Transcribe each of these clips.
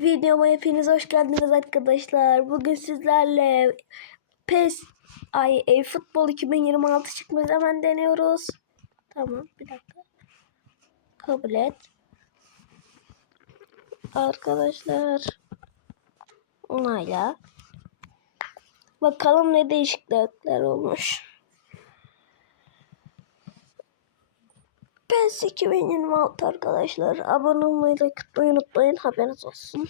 Videoma hepiniz hoş geldiniz arkadaşlar. Bugün sizlerle PES ay e, futbol 2026 çıkmış hemen deniyoruz. Tamam bir dakika. Kabul et. Arkadaşlar onayla. Bakalım ne değişiklikler olmuş. PES 2026 arkadaşlar. Abone olmayı, like atmayı unutmayın. Haberiniz olsun.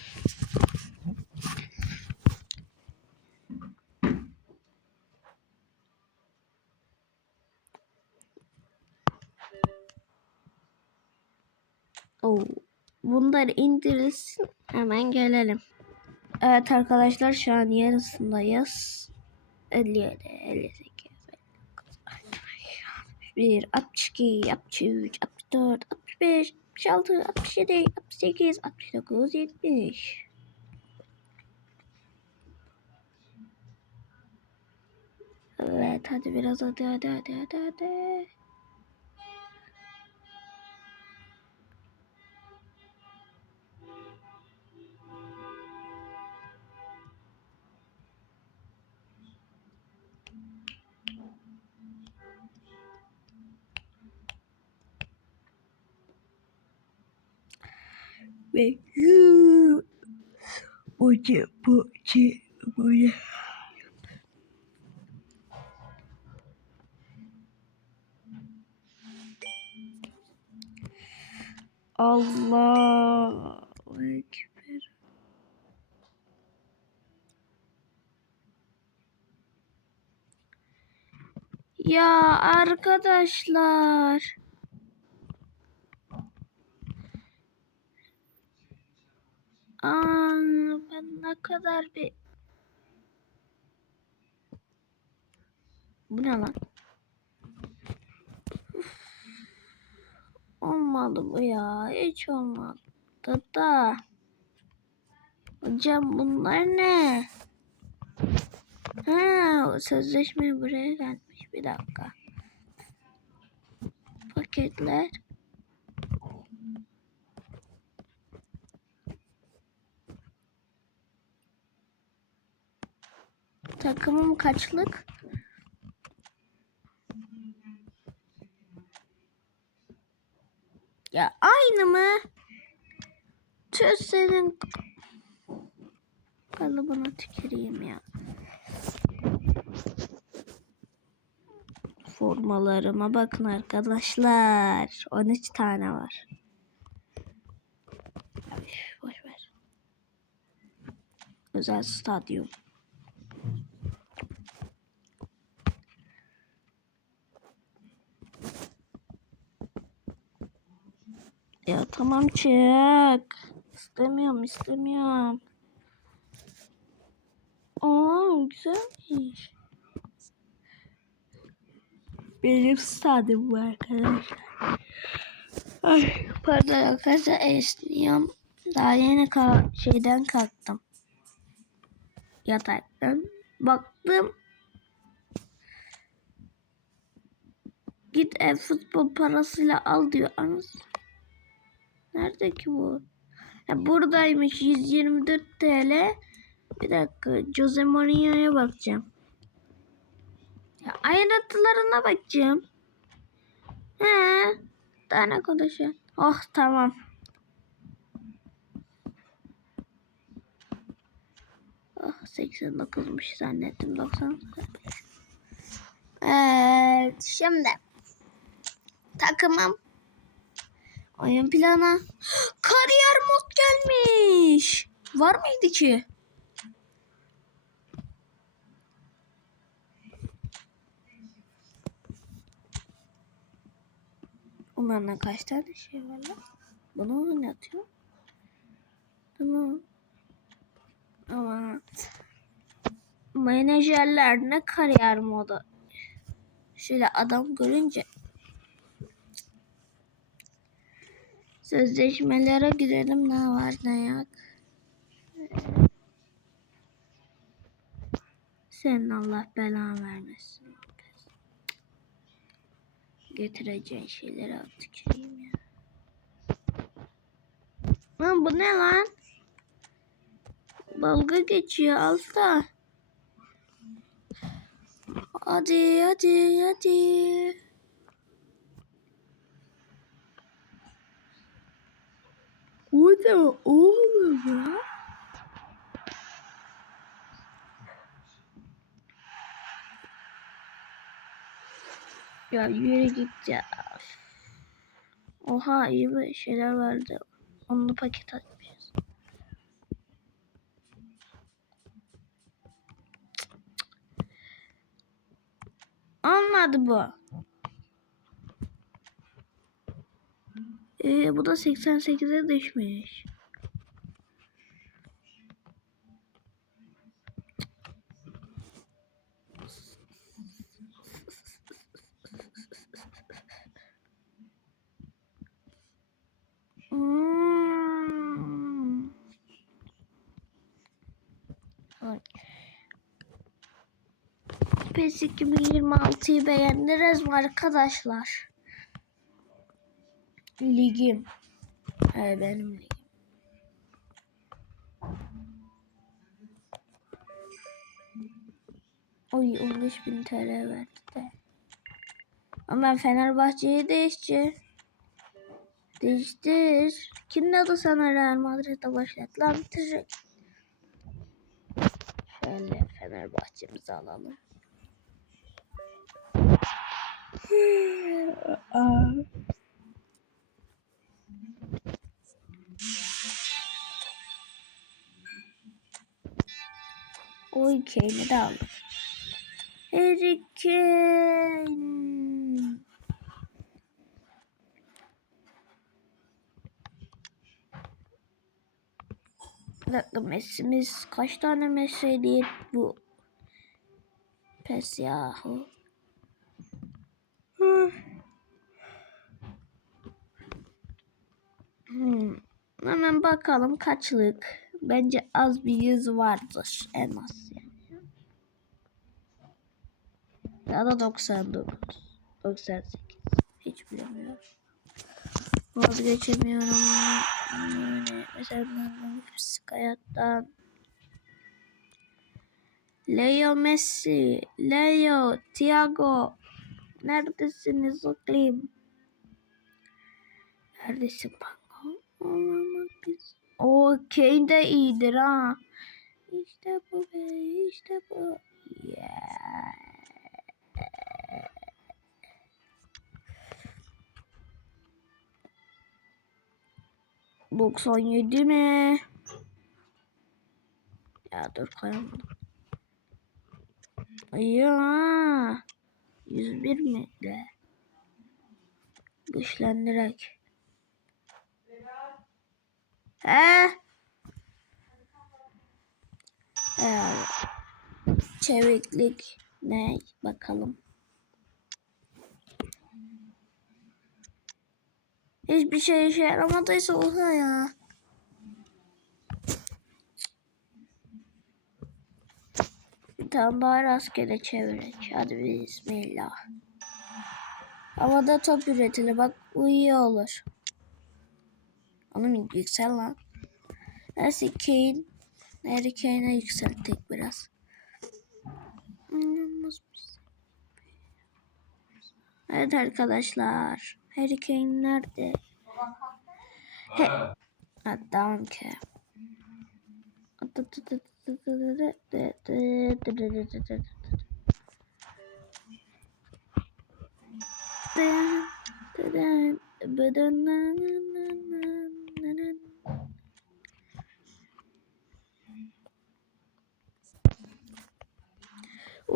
Oo, bunlar indirilsin. Hemen gelelim. Evet arkadaşlar şu an yarısındayız. 57, 58, 61, 62, 63, 64, 65, 66, 67, 68, 69, 70. Evet hadi biraz hadi hadi hadi hadi hadi. Ve yu Boca boca boca Allah Ekber. Ya arkadaşlar. Aa, ben ne kadar bir... Bu ne lan? Üf. Olmadı bu ya. Hiç olmadı da. Hocam bunlar ne? Ha, sözleşme buraya gelmiş. Bir dakika. Paketler. Takımım kaçlık? Ya aynı mı? Tüh senin kalıbına tüküreyim ya. Formalarıma bakın arkadaşlar. 13 tane var. Boş ver. Özel stadyum. Ya tamam çık. İstemiyorum istemiyorum. Aa güzelmiş. Benim stadyum bu arkadaşlar. Ay pardon arkadaşlar esniyorum. Daha yeni ka şeyden kalktım. Yataktan. Baktım. Git ev futbol parasıyla al diyor. Anasını. Nerede ki bu? Ha, buradaymış 124 TL. Bir dakika Jose Mourinho'ya bakacağım. Ya ayrıntılarına bakacağım. He. Daha ne konuşuyor? Oh tamam. Oh 89'muş zannettim 90. Evet şimdi takımım Oyun planı. Kariyer mod gelmiş. Var mıydı ki? Onlardan kaç tane şey var lan? Bunu oynatıyor. Tamam. Ama menajerler ne kariyer modu. Şöyle adam görünce Sözleşmelere gidelim ne var ne yok. Senin Allah belanı vermesin. Getireceğin şeyleri artık şeyim ya. Lan bu ne lan? Dalga geçiyor altta. Hadi hadi hadi. Da oğlum ya. Ya yürü git ya. Oha iyi bir şeyler vardı. Onlu paket açmışız. Olmadı bu. Ee, bu da 88'e düşmüş. Hmm. Ay. PES 2026'yı beğendiniz mi arkadaşlar? Ligim. He benim ligim. Oy 15.000 TL verdi de. Ama ben Fenerbahçe'yi değişti. Değiştir. Kim adı sana Real Madrid'e başlat lan bitirecek. Şöyle Fenerbahçe'mizi alalım. Aa. Oy Kane'i de aldım. Dakika Messi'miz kaç tane değil bu? Pes yahu. Hmm. Hemen bakalım kaçlık. Bence az bir yüz vardır en az yani. Ya da 99. 98. Hiç bilmiyorum. Vazgeçemiyorum. Yani mesela fizik hayattan. Leo Messi, Leo, Thiago. Neredesiniz oğlum? Neredesin Pango? Olamaz biz. O Kane de iyidir ha. İşte bu be, işte bu. Yeah. 97 mi? Ya dur koyamadım. Ya 101 mi de? Güçlendirek. He? Ee, çeviklik ne bakalım. Hiçbir şey işe yaramadıysa oha ya. Bir tane daha rastgele çevirek. Hadi bismillah. Havada top üretili. Bak bu iyi olur. Onun yüksel lan. Neyse Kane. Harry Kane'e yükselttik biraz. Evet arkadaşlar. Harry Kane nerede? He. Tamam ki.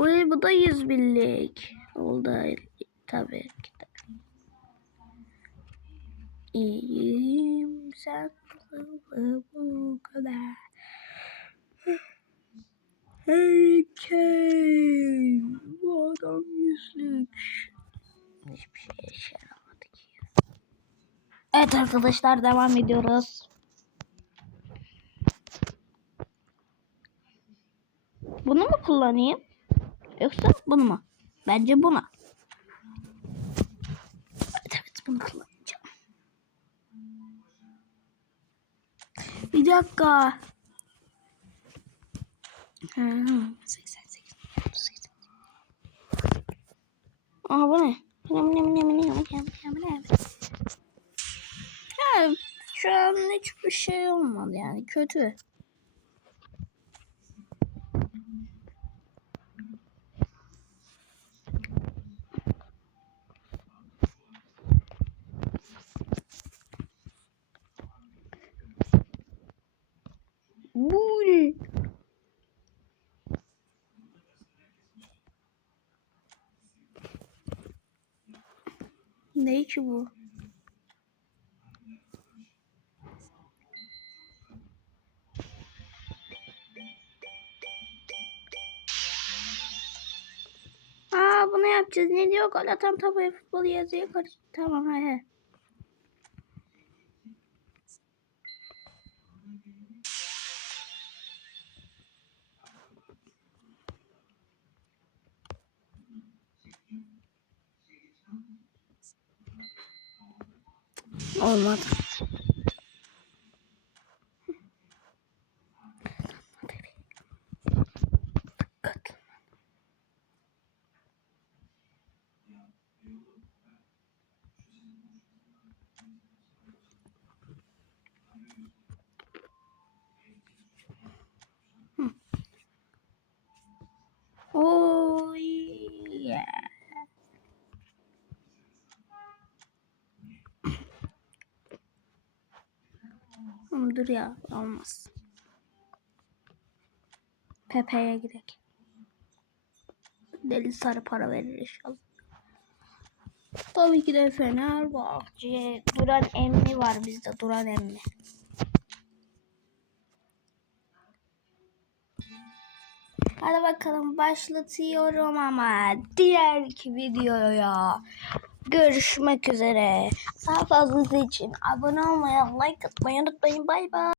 Uy bu da yüz binlik. Oldu tabii ki de. İyiyim sen bu kadar. Harry Kane. Bu adam yüzlük. Hiçbir şey işe yaramadı ki. Evet arkadaşlar devam ediyoruz. Bunu mu kullanayım? Yoksa bunu mu? Bence bunu. Evet evet bunu kullanacağım. Bir dakika. Ha, 88. 88. Aa bu ne? Ha, şu an hiçbir şey olmadı yani kötü. Bu ne? Ne ki bu? Aa bunu yapacağız. Ne diyor? Gol atan tabaya futbolu yazıyor. Karış. Tamam he Olmadı. Dikkat. Hı. Oh yeah. Oğlum dur ya olmaz. Pepe'ye girek. Deli sarı para verir inşallah. Tabii ki de Fenerbahçe. Duran emmi var bizde Duran emmi. Hadi bakalım başlatıyorum ama diğerki videoya görüşmek üzere. Daha fazlası için abone olmayı, like atmayı unutmayın. Bay bay.